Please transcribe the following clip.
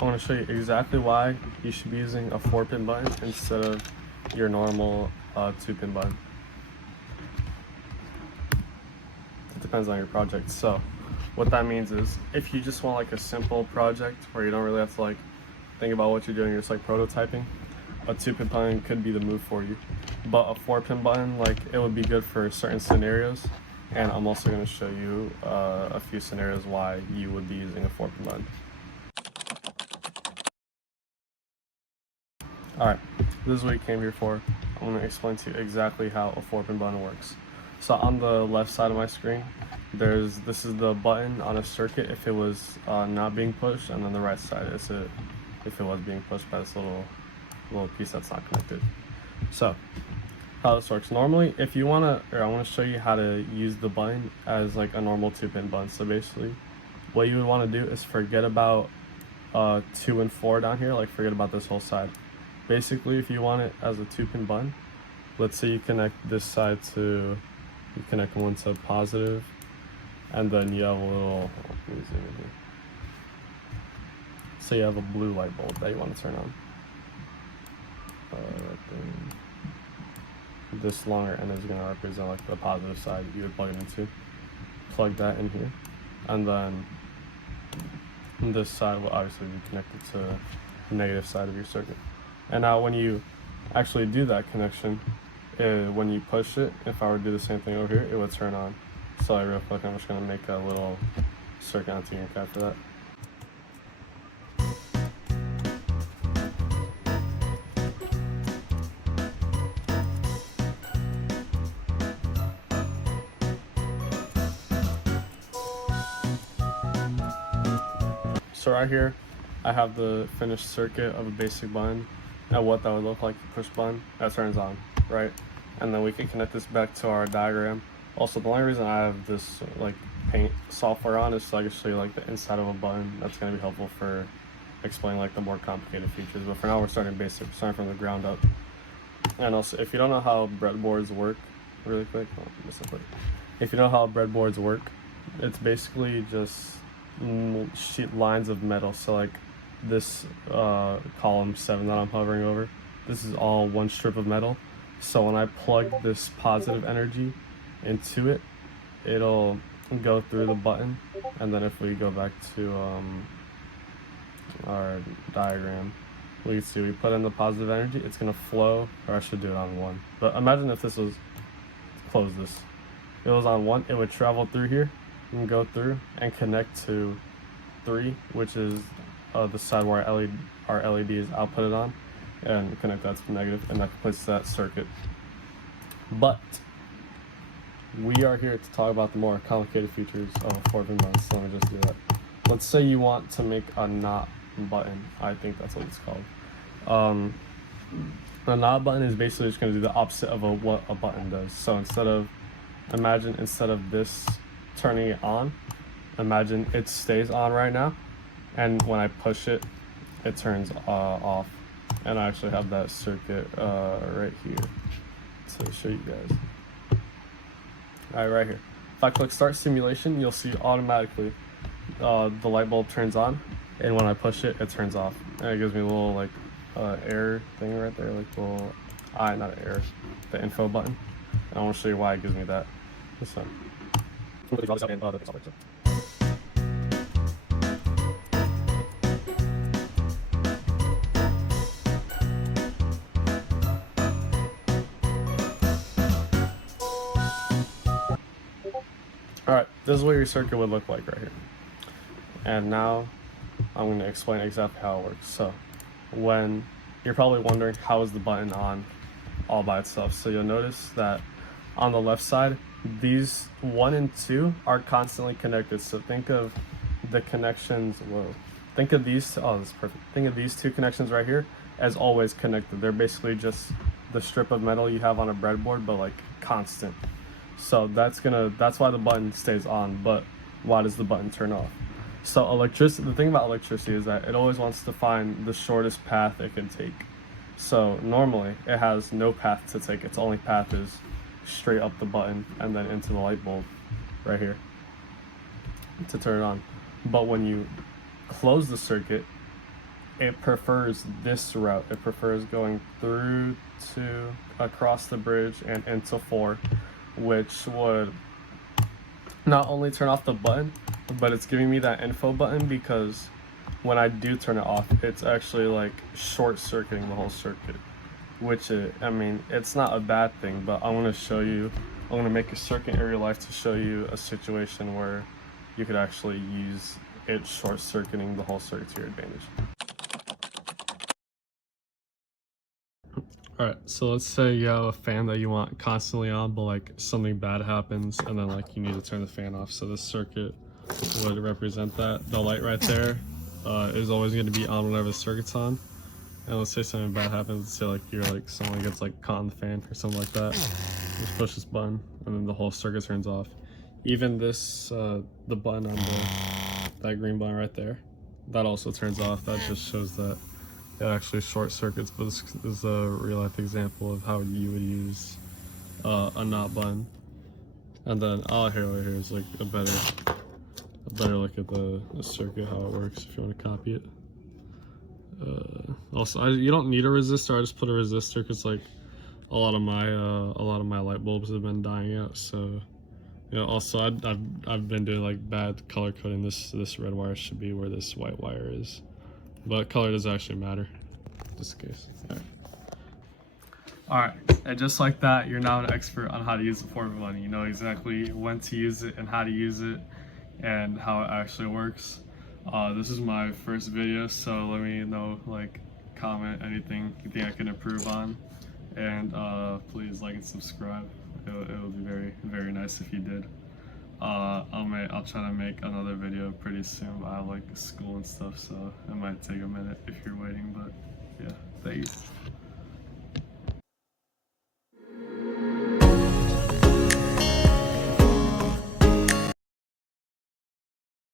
I want to show you exactly why you should be using a 4-pin button instead of your normal 2-pin button. It depends on your project. So what that means is if you just want like a simple project where you don't really have to like think about what you're doing, you're just like prototyping, a 2-pin button could be the move for you. But a 4-pin button, like, it would be good for certain scenarios, and I'm also going to show you a few scenarios why you would be using a 4-pin button. Alright, this is what you came here for. I'm going to explain to you exactly how a 4-pin button works. So on the left side of my screen, this is the button on a circuit if it was not being pushed, and then the right side is it if it was being pushed by this little piece that's not connected. So how this works, normally if you want to, or I want to show you how to use the button as like a normal 2-pin button. So basically what you would want to do is forget about 2 and 4 down here, like forget about this whole side. Basically if you want it as a 2-pin button, let's say you connect this side to, you connect one to positive, and then you have a little, so you have a blue light bulb that you want to turn on. This longer end is going to represent like the positive side you would plug it into. Plug that in here, and then this side will obviously be connected to the negative side of your circuit. And now when you actually do that connection, when you push it, if I were to do the same thing over here, it would turn on. So real quick, I'm just going to make a little circuit on Tinkercad for that. So right here, I have the finished circuit of a basic button and what that would look like. The push button that turns on, right? And then we can connect this back to our diagram. Also, the only reason I have this like paint software on is so I can show you like the inside of a button. That's going to be helpful for explaining like the more complicated features. But for now, we're starting basic, starting from the ground up. And also, if you don't know how breadboards work, really quick, if you know how breadboards work, it's basically just sheet lines of metal. So like this column 7 that I'm hovering over, this is all one strip of metal. So when I plug this positive energy into it, it'll go through the button. And then if we go back to our diagram, we can see we put in the positive energy, it's gonna flow, or I should do it on 1. But imagine if this was, close this, if it was on 1, it would travel through here and go through and connect to 3, which is the side where our LED is outputted on, and connect that to negative, and that completes that circuit. But we are here to talk about the more complicated features of a 4-pin button, so let me just do that. Let's say you want to make a not button. I think that's what it's called. A not button is basically just going to do the opposite of what a button does. So instead of this turning it on, imagine it stays on right now, and when I push it, it turns off. And I actually have that circuit right here to show you guys. Alright, right here. If I click start simulation, you'll see automatically the light bulb turns on, and when I push it, it turns off. And it gives me a little like error thing right there, like little not an error, the info button. And I want to show you why it gives me that. This one. Alright, this is what your circuit would look like right here. And now I'm going to explain exactly how it works. So when you're probably wondering how is the button on all by itself, so you'll notice that on the left side, these 1 and 2 are constantly connected. So think of the connections, think of these, this is perfect. Think of these 2 connections right here as always connected. They're basically just the strip of metal you have on a breadboard, but like constant. So that's why the button stays on. But why does the button turn off? So electricity, the thing about electricity is that it always wants to find the shortest path it can take. So normally it has no path to take. Its only path is straight up the button and then into the light bulb right here to turn it on. But when you close the circuit, it prefers this route. It prefers going through to across the bridge and into 4, which would not only turn off the button, but it's giving me that info button because when I do turn it off, it's actually like short circuiting the whole circuit, which I mean, it's not a bad thing, but I want to show you, I want to make a circuit in real life to show you a situation where you could actually use it short circuiting the whole circuit to your advantage. Alright, so let's say you have a fan that you want constantly on, but like something bad happens and then like you need to turn the fan off. So this circuit would represent that. The light right there is always going to be on whenever the circuit's on. And let's say something bad happens, let's say like you're like someone gets like caught in the fan or something like that. Just push this button and then the whole circuit turns off. Even this, the button on that green button right there, that also turns off. That just shows that it actually short circuits, but this is a real life example of how you would use a not button. And then all here is like a better look at the circuit, how it works if you want to copy it. Also, you don't need a resistor. I just put a resistor because like a lot of my light bulbs have been dying out. So you know, also I've been doing like bad color coding. This red wire should be where this white wire is. But color doesn't actually matter, just in case. Alright, and just like that, you're now an expert on how to use the Formula One. You know exactly when to use it and how to use it and how it actually works. This is my first video, so let me know, like, comment anything you think I can improve on. And please like and subscribe. It would be very, very nice if you did. I'll try to make another video pretty soon. I have like school and stuff, so it might take a minute if you're waiting, but yeah, thanks.